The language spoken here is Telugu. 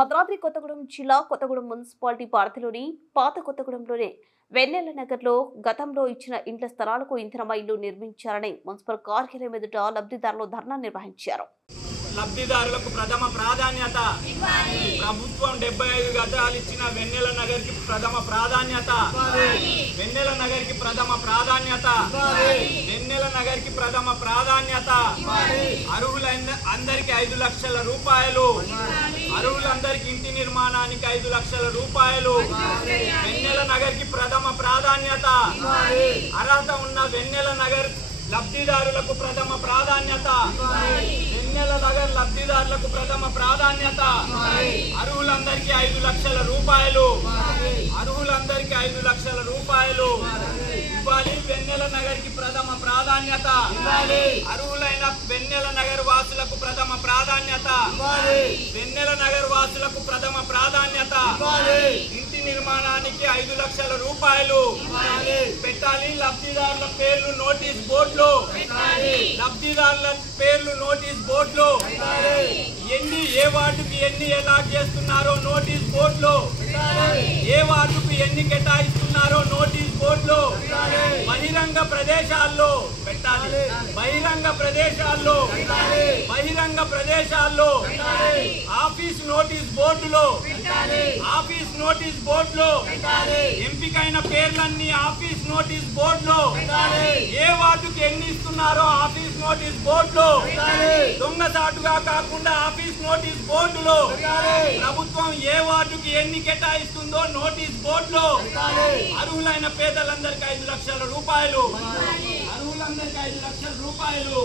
భద్రాద్రి కొత్తగూడెం జిల్లా కొత్తగూడెం మున్సిపాలిటీ పరిధిలోని పాత కొత్తగూడెంలోని వెన్నెల నగర్లో గతంలో ఇచ్చిన ఇండ్ల స్థలాలకు ఇంధనమ ఇల్లు నిర్మించారని మున్సిపల్ కార్యాలయం ఎదుట లబ్ధిదారులు ధర్నా నిర్వహించారు. లబ్ధిదారులకు ప్రథమ ప్రాధాన్యత. ప్రభుత్వం 75 గజాలు ఇచ్చిన వెన్నెల నగర్ కి ప్రథమ ప్రాధాన్యత. వెన్నెల నగర్ కి ప్రథమ ప్రాధాన్యత. వెన్నెల నగర్ కి ప్రథమ ప్రాధాన్యత. అర్హులైన అందరికి 5 లక్షల రూపాయలు. అర్హులందరికి ఇంటి నిర్మాణానికి 5 లక్షల రూపాయలు. వెన్నెల నగర్ కి ప్రథమ ప్రాధాన్యత. అర్హత ఉన్న వెన్నెల నగర్ లబ్ధిదారులకు ప్రథమ ప్రాధాన్యత. వెన్నెల నగర్ లబ్ధిదారులకు ప్రథమ ప్రాధాన్యత. అర్హులందరికీ 5 లక్షల రూపాయలు. అర్హులందరికీ 5 లక్షల రూపాయలు ఇవ్వాలి. వెన్నెల నగర్ కి ప్రథమ ప్రాధాన్యత. అర్హులైన వెన్నెల నగర్ వాసులకు ప్రథమ ప్రాధాన్యత. వెన్నెల నగర్ వాసులకు ప్రథమ ప్రాధాన్యత. ఇంటి నిర్మాణానికి 5 లక్షల రూపాయలు పెట్టాలి. లబ్ధిదారుల పేర్లు నోటీస్ బోర్డులో లబ్ధిదారుల పేర్లు నోటీస్ బోర్డులో ఏ వార్డుకి ఎన్ని అలాట్ చేస్తున్నారో నోటీస్ బోర్డులో, ఏ వార్డుకు ఎన్ని కేటాయిస్తున్నారో నోటీస్ బోర్డులో, బహిరంగ ప్రదేశాల్లో పెట్టాలి. బహిరంగ ప్రదేశాల్లో బహిరంగ ప్రదేశాల్లో ఆఫీస్ నోటీస్ బోర్డులో ఆఫీస్ నోటీస్ బోర్డులో ఎంపికైన పేర్లన్నీ ఆఫీస్ నోటీస్ బోర్డులో, ఏ వార్డుకి ఎన్ని ఇస్తున్నారో ఆఫీస్ నోటీస్ బోర్డులో, దొంగసాటుగా కాకుండా ఆఫీస్ నోటీస్ బోర్డులో, ప్రభుత్వం ఏ వార్డుకి ఎన్ని కేటాయిస్తుందో నోటీస్ బోర్డులో, అర్హులైన పేదలందరికీ 5 లక్షల రూపాయలు. అర్హులందరికీ 5 లక్షల రూపాయలు.